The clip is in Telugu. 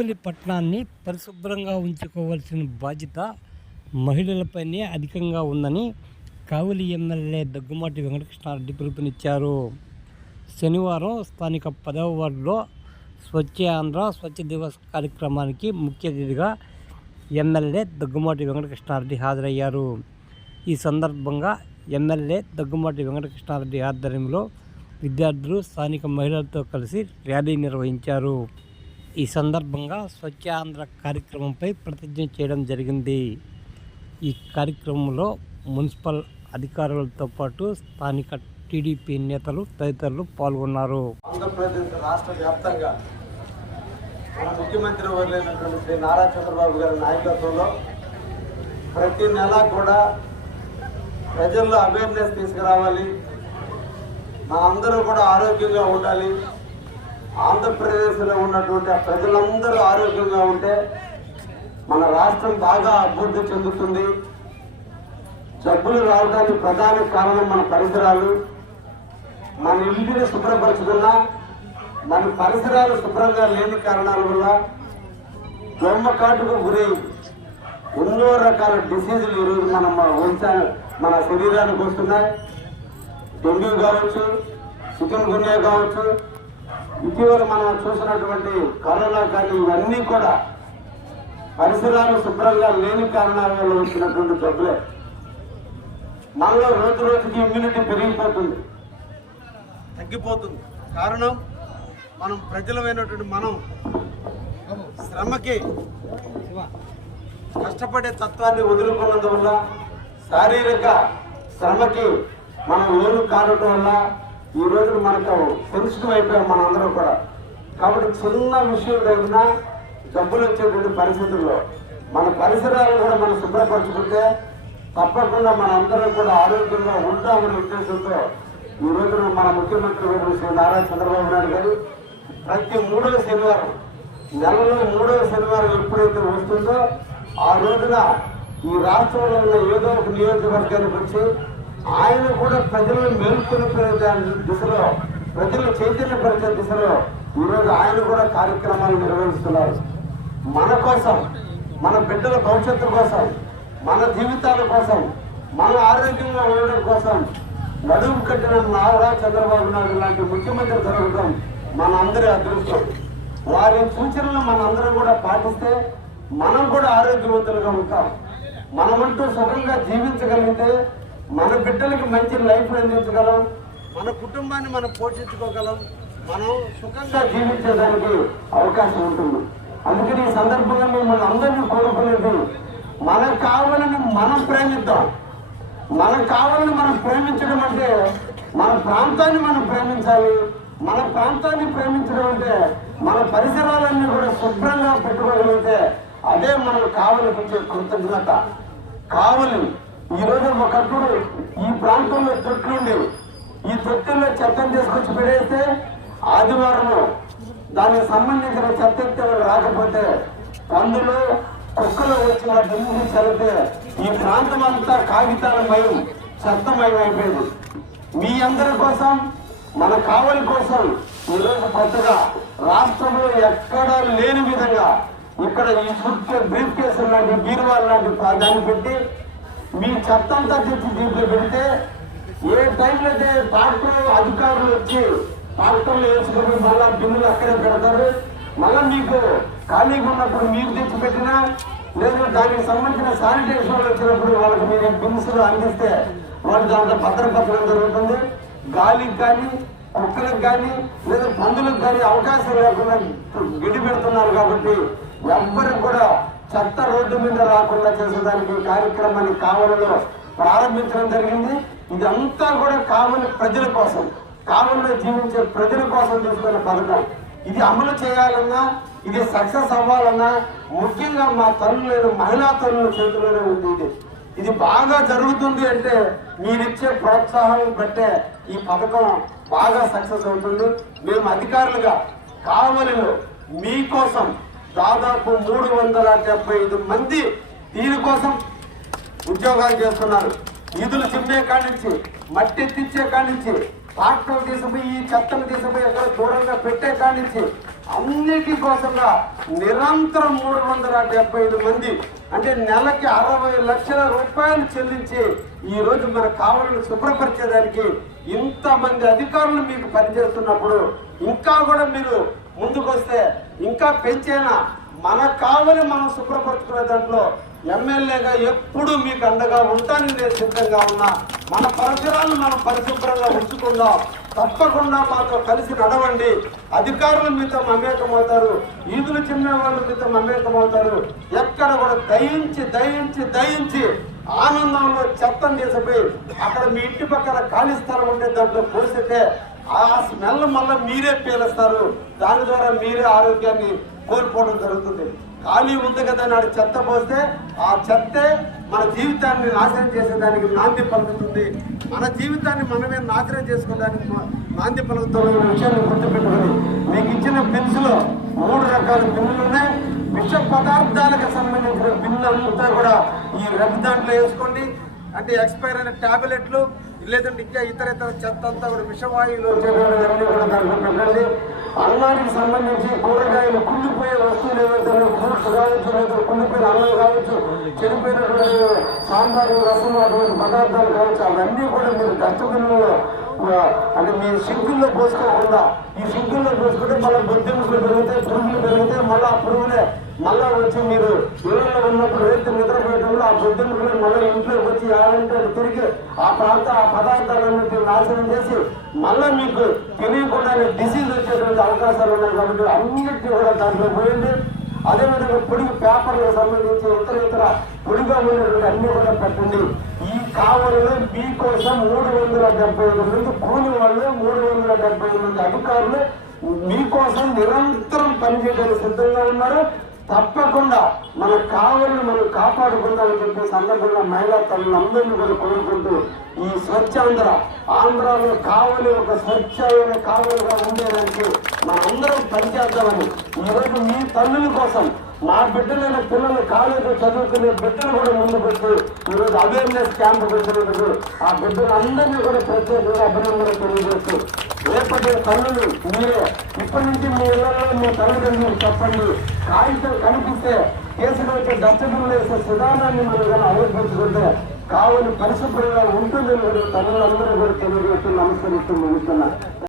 కావులి పట్టణాన్ని పరిశుభ్రంగా ఉంచుకోవాల్సిన బాధ్యత మహిళలపైనే అధికంగా ఉందని కావలి ఎమ్మెల్యే దగ్గుమాటి వెంకటకృష్ణారెడ్డి పిలుపునిచ్చారు. శనివారం స్థానిక పదవ వార్డులో స్వచ్ఛ ఆంధ్ర స్వచ్ఛ దివస్ కార్యక్రమానికి ముఖ్య అతిథిగా ఎమ్మెల్యే దగ్గుమాటి వెంకటకృష్ణారెడ్డి హాజరయ్యారు. ఈ సందర్భంగా ఎమ్మెల్యే దగ్గుమాటి వెంకటకృష్ణారెడ్డి ఆధ్వర్యంలో విద్యార్థులు స్థానిక మహిళలతో కలిసి ర్యాలీ నిర్వహించారు. ఈ సందర్భంగా స్వచ్ఛ ఆంధ్ర కార్యక్రమంపై ప్రతిజ్ఞ చేయడం జరిగింది. ఈ కార్యక్రమంలో మున్సిపల్ అధికారులతో పాటు స్థానిక టీడీపీ నేతలు తదితరులు పాల్గొన్నారు. ఆంధ్రప్రదేశ్ రాష్ట్ర వ్యాప్తంగా మన ముఖ్యమంత్రి వర్లైనటువంటి శ్రీ నారా చంద్రబాబు గారి నాయకత్వంలో ప్రతి నెల కూడా ప్రజల్లో అవేర్నెస్ తీసుకురావాలి. అందరూ కూడా ఆరోగ్యంగా ఉండాలి. ఆంధ్రప్రదేశ్లో ఉన్నటువంటి ప్రజలందరూ ఆరోగ్యంగా ఉంటే మన రాష్ట్రం బాగా అభివృద్ధి చెందుతుంది. జబ్బులు రావడానికి ప్రధాన కారణం మన పరిసరాలు. మన ఇంటిని శుభ్రపరచుకున్నా మన పరిసరాలు శుభ్రంగా లేని కారణాల వల్ల దొమ్మకాటుకు గురై ఎన్నో రకాల డిసీజులు ఈరోజు మన వంశ మన శరీరానికి వస్తున్నాయి. డెంగ్యూ కావచ్చు చికెన్ గున్యా కావచ్చు ఇటీవల మనం చూసినటువంటి కరోనా కానీ ఇవన్నీ కూడా పరిసరాలు శుభ్రంగా లేని కారణాల వల్ల వచ్చినటువంటి జబ్బులే మనలో రోజు రోజుకి ఇమ్యూనిటీ పెరిగిపోతుంది. తగ్గిపోతుంది. కారణం మనం ప్రజలమైనటువంటి మనం శ్రమకి కష్టపడే తత్వాన్ని వదులుకున్నందువల్ల శారీరక శ్రమకి మనం ఓరు కారటం వల్ల ఈ రోజు మనకు సెన్సిటివ్ అయిపోయాం మనందరూ కూడా. కాబట్టి చిన్న విషయం తగిన జబ్బులు వచ్చేటువంటి పరిస్థితుల్లో మన పరిసరాలు కూడా మనం శుభ్రపరచుకుంటే తప్పకుండా మన అందరం కూడా ఆరోగ్యంగా ఉంటామనే ఉద్దేశంతో ఈ రోజున మన ముఖ్యమంత్రి శ్రీ నారా చంద్రబాబు నాయుడు గారు ప్రతి మూడవ శనివారం నెలలో మూడవ శనివారం ఎప్పుడైతే వస్తుందో ఆ రోజున ఈ రాష్ట్రంలో ఉన్న ఏదో ఒక నియోజకవర్గానికి వచ్చి ఆయన కూడా ప్రజలను మేల్కొల్పే దిశలో ప్రజలు చైతన్యపరిచే దిశలో ఈరోజు ఆయన కూడా కార్యక్రమాలు నిర్వహిస్తున్నారు. మన కోసం మన బిడ్డల భవిష్యత్తు కోసం మన జీవితాల కోసం మన ఆరోగ్యంగా ఉండడం కోసం నడుము కట్టిన నారా చంద్రబాబు నాయుడు లాంటి ముఖ్యమంత్రి జరగడం మన అందరి అదృష్టం. వారి సూచనలు మనందరం కూడా పాటిస్తే మనం కూడా ఆరోగ్యవంతులుగా ఉంటాం. మనమంటూ సుఖంగా జీవించగలిగితే మన బిడ్డలకి మంచి లైఫ్ అందించగలం. మన కుటుంబాన్ని మనం పోషించుకోగలం. మనం సుఖంగా జీవించడానికి అవకాశం ఉంటుంది. అందుకని ఈ సందర్భంగా మిమ్మల్ని అందరినీ కోరుకునేది మనకు కావాలని మనం ప్రేమిద్దాం. మనకు కావాలని మనం ప్రేమించడం అంటే మన ప్రాంతాన్ని మనం ప్రేమించాలి. మన ప్రాంతాన్ని ప్రేమించడం అంటే మన పరిసరాలన్నీ కూడా శుభ్రంగా పెట్టుకోగలిగితే అదే మనకు కావలనిపించే కృతజ్ఞత. కావలి ఈ రోజు ఒకప్పుడు ఈ ప్రాంతంలో తొట్లు ఉండేవి ఈ తొట్టుల్లో చెత్తను తీసుకొచ్చి పెడేస్తే ఆదివారం దానికి సంబంధించిన చెత్త రాకపోతే పందులు కుక్కలు వచ్చిన దుమ్ము చదివితే ఈ ప్రాంతం అంతా కాగితాల మయం చెత్తమయం అయిపోయింది. మీ అందరి కోసం మన కావలి కోసం ఈరోజు కొత్తగా రాష్ట్రంలో ఎక్కడా లేని విధంగా ఇక్కడ ఈ ఫుడ్ బ్రీఫ్ కేసులు లాంటి బీరువాల్ లాంటి దాన్ని పెట్టి మీ చెత్తంతా తెచ్చి దీంట్లో పెడితే ఏ టైంలో అయితే ట్రాక్టర్ అధికారులు వచ్చి ట్రాక్టర్లు వేసుకుని మళ్ళా బిల్లులు అక్కడే పెడతారు. మళ్ళా మీకు ఖాళీగా ఉన్నప్పుడు మీరు తెచ్చి పెట్టినా లేదు దానికి సంబంధించిన శానిటేషన్ వాళ్ళు వచ్చినప్పుడు వాళ్ళకి మీరు బిల్స్ అందిస్తే వాళ్ళు దాంట్లో భద్రపరచడం జరుగుతుంది. గాలికి కానీ కుక్కలకు కానీ లేదా పందులకు కానీ అవకాశం లేకుండా గిడి పెడుతున్నారు కాబట్టి ఎవ్వరికి చెత్త రోడ్డు మీద రాకుండా చేసేదానికి కార్యక్రమాన్ని కావలలో ప్రారంభించడం జరిగింది. ఇదంతా కూడా కావలి ప్రజల కోసం కావలిలో జీవించే ప్రజల కోసం తీసుకున్న పథకం. ఇది అమలు చేయాలన్నా ఇది సక్సెస్ అవ్వాలన్నా ముఖ్యంగా మా తల్లులు మహిళా తల్లుల చేతిలోనే ఉంది ఇది. ఇది బాగా జరుగుతుంది అంటే మీరిచ్చే ప్రోత్సాహం బట్టే ఈ పథకం బాగా సక్సెస్ అవుతుంది. మేము అధికారులుగా కావలిలో మీకోసం దాదాపు మూడు వందల డెబ్బై ఐదు మంది దీనికోసం ఉద్యోగాలు చేస్తున్నారు. నిధులు చిమ్మే కాడి నుంచి మట్టి ఎత్తించే కాడి నుంచి ట్రాక్టర్ తీసుకుపోయి ఈ చెత్తను తీసుకుపోయి ఎక్కడ దూరంగా పెట్టే కాడి నుంచి అన్నిటి కోసంగా నిరంతరం మూడు వందల డెబ్బై ఐదు మంది అంటే నెలకి అరవై లక్షల రూపాయలు చెల్లించి ఈరోజు మన కావాలను శుభ్రపరిచేదానికి ఇంతమంది అధికారులు మీకు పనిచేస్తున్నప్పుడు ఇంకా కూడా మీరు ముందుకొస్తే ఇంకా పెంచేనా? మన కావలి మనం శుభ్రపరచుకునే దాంట్లో ఎమ్మెల్యేగా ఎప్పుడు మీకు అండగా ఉంటానని నేను సిద్ధంగా ఉన్నా. మన పరిసరాలను మనం పరిశుభ్రంగా ఉంచుకుందాం. తప్పకుండా మాతో కలిసి నడవండి. అధికారులు మీతో మమేకమవుతారు. ఈదులు చిమ్మే వాళ్ళు మీతో మమేకమవుతారు. ఎక్కడ కూడా దయించి దయించి దయించి ఆనందంలో చెత్తను తీసిపోయి అక్కడ మీ ఇంటి పక్కన ఖాళీ స్థలం ఉంటే దాంట్లో పోసితే ఆ స్మెల్ మళ్ళీ మీరే పీలుస్తారు. దాని ద్వారా మీరే ఆరోగ్యాన్ని కోల్పోవడం జరుగుతుంది. ఖాళీ ఉంది కదా నాడు చెత్త పోస్తే ఆ చెత్తే మన జీవితాన్ని నాశనం చేసేదానికి నాంది పలుకుతుంది. మన జీవితాన్ని మనమే నాశనం చేసుకోవడానికి మా- నాంది పలుకుతున్న విషయాన్ని గుర్తుపెట్టుకుని మీకు ఇచ్చిన పెన్సులో మూడు రకాల బిల్లులు ఉన్నాయి. విష పదార్థాలకు సంబంధించిన బిల్లు అంతా కూడా ఈ రబ్ దాంట్లో వేసుకోండి. అంటే ఎక్స్పైర్ అయిన టాబ్లెట్లు లేదంటే ఇంకా ఇతర ఇతర చెత్త అంతా కూడా విషవాయువులు వచ్చేటువంటి కూడా దాంట్లో పెట్టండి అన్నానికి సంబంధించి కూరగాయలు కుళ్ళిపోయే వస్తువులు ఏవైతే ఫ్రూట్స్ కావచ్చు లేదా కుళ్ళిపోయిన అన్నం కావచ్చు చెడిపోయినటువంటి సాంబారు రసం అటువంటి పదార్థాలు కావచ్చు అవన్నీ కూడా మీరు డస్ట్బిన్లో అంటే మీ సింకుల్లో పోసుకోకుండా ఈ సింకుల్లో పోసుకుంటే మళ్ళీ బొద్దింపులు పెరిగితే పురుగులు పెరిగితే మళ్ళీ ఆ పురుగులే మళ్ళా వచ్చి మీరు ఇళ్ళలో ఉన్నప్పుడు రైతు నిద్రపోయేటప్పుడు ఆ బుద్ధిని మళ్ళీ ఇంట్లోకి వచ్చి ఆడంటే తిరిగి ఆ ప్రాంత ఆ పదార్థాలన్నింటినీ నాశనం చేసి మళ్ళీ మీకు తెలియకుండా డిసీజ్ వచ్చేటువంటి అవకాశాలు ఉన్నాయి కాబట్టి అన్నిటినీ కూడా దాంట్లో పోయింది అదేవిధంగా పొడిగి పేపర్లకు సంబంధించి ఇతర ఇతర పొడిగా ఉన్నటువంటి అన్ని కూడా పెట్టండి. ఈ కావలిలో మీకోసం మూడు వందల డెబ్బై ఐదు మంది కూలి వాళ్ళు మూడు వందల డెబ్బై ఐదు మంది అధికారులు మీకోసం నిరంతరం పనిచేయడానికి సిద్ధంగా ఉన్నారు. తప్పకుండా మన కావలిని మనం కాపాడుకుందామని చెప్పి సందర్భంగా మహిళా తల్లులందరినీ కూడా కోరుకుంటూ ఈ స్వచ్ఛాంధ్ర ఆంధ్రాలో కావలి ఒక స్వచ్ఛమైన కావలిగా ఉండేదానికి మనందరం పనిచేద్దామని ఈరోజు మీ తల్లుల కోసం మా బిడ్డలైన పిల్లలు కాలేజీ చదువుకునే బిడ్డలు కూడా ముందు పెట్టి. ఈరోజు అవేర్నెస్ క్యాంప్ పెట్టినందుకు ఆ బిడ్డలందరినీ కూడా ప్రత్యేకంగా అభినందన తెలియజేస్తూ రేపటి తల్లులు మీరే ఇప్పటి నుంచి మీ ఇళ్ళలో మీ తల్లిదండ్రులు చెప్పండి కాగితం కనిపిస్తే కేసులు డస్ట్బిన్ వేసే విధానాన్ని మనం కానీ అవలంబించుకుంటే కావలి పరిశుభ్రంగా ఉంటుందని కూడా తల్లులందరూ కూడా తెలియజేస్తూ నమస్కరిస్తూ ముగిస్తున్నారు